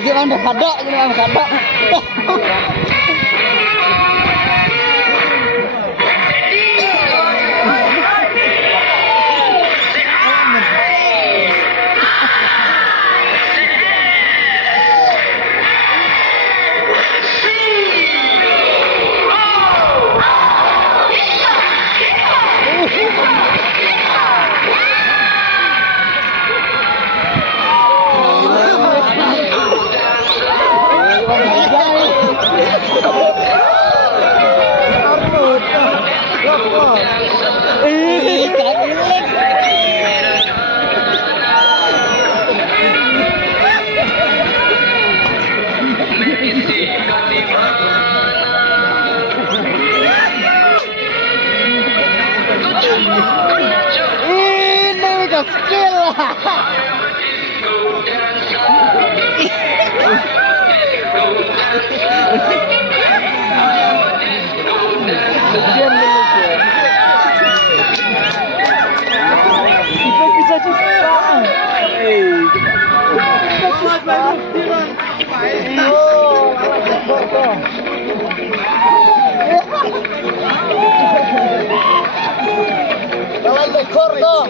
Gimana kadok, gimana kadok. Ini kecil lah. Kita bisa cipta. Kalau lekor tuh.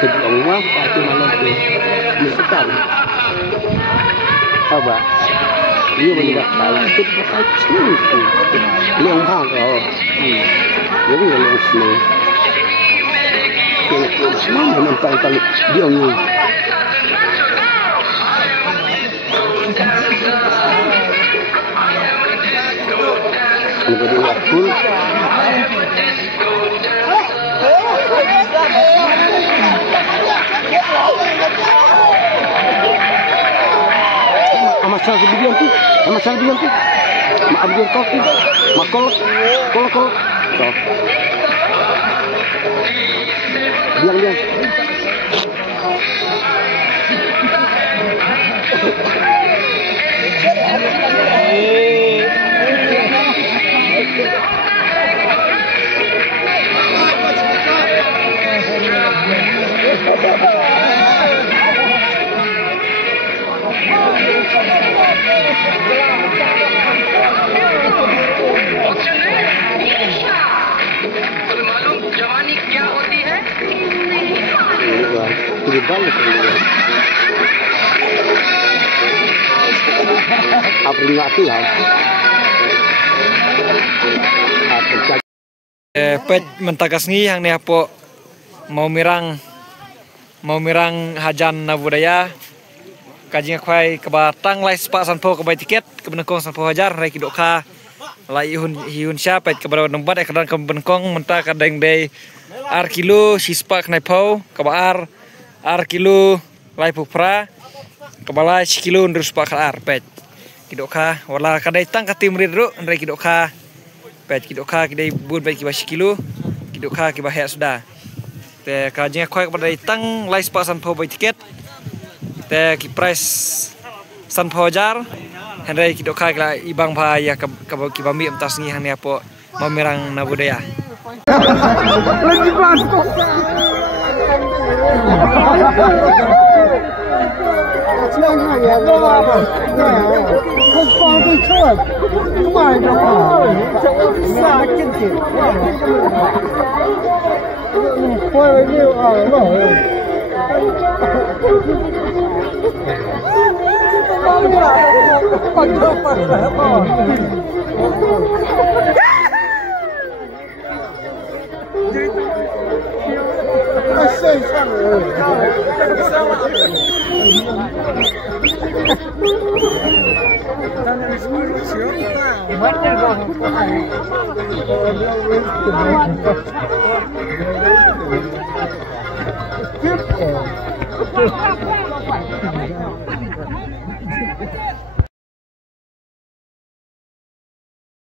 Kedua pasti malam tu misalkan apa dia boleh batal itu pakai cuci leong hang kau jadi leong sini leong sini menempel tali dia ni menjadi waktu Amasal sebidian tu, amasal sebidian tu, maaf kau tu, makol, kol, biang. जवानी क्या होती है? Pet mentakas ngi yang ni apo mau mirang hajan na budaya kajing akwai kebatang lai sepak sanpo kebai tiket kebenengkong sanpo hajar rai kidoka lai hiun sya pet kebarau nembat kedan kebenengkong mentak kadang dei ar kilo sispa knai pau kabar ar kilo lai pupra kabalai kilo ndrus pak ar pet kidokha wala kadai tang katim ridro ndai kidokha pet kidokha kidai bun baik kiba kilo kidokha kiba he sudah te kajnya khoi kadai tang lai spa san pau bai tiket te ki price san pau jar handai kidokha kila ibang ba ya kiba mi emtas ngi hanya po mamerang na budaya.